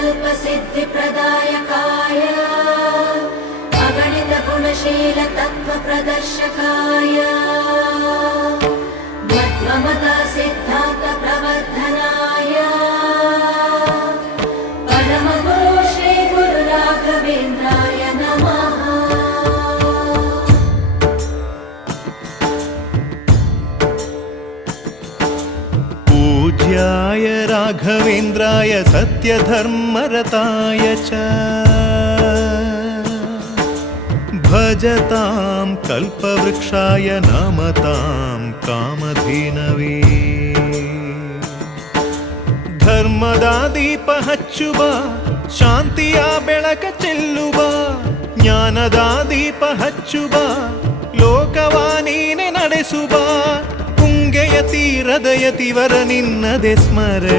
कल्पसिद्धिप्रदायकाय अगणितगुणशीलतत्त्वप्रदर्शकाय मध्वमता सिद्धान्तप्रवर्धनाय परमगुरु श्रीगुरुराघवेन्द्राय नमः। पूज्याय राघवेन्द्राय सत्यधर्मरताय च भजतां कल्पवृक्षाय नमतां कामधेनवे। ಧರ್ಮದ ದೀಪ ಹಚ್ಚುವ ಶಾಂತಿಯ ಬೆಳಕ ಚೆಲ್ಲುವ ಜ್ಞಾನದ ದೀಪ ಹಚ್ಚುವ ಲೋಕವ ನೀನೆ ನಡೆಸುವ ಪುಂಗೆಯ ತೀರದ ಯತಿವರ ನಿನ್ನದೆ ಸ್ಮರಣೆ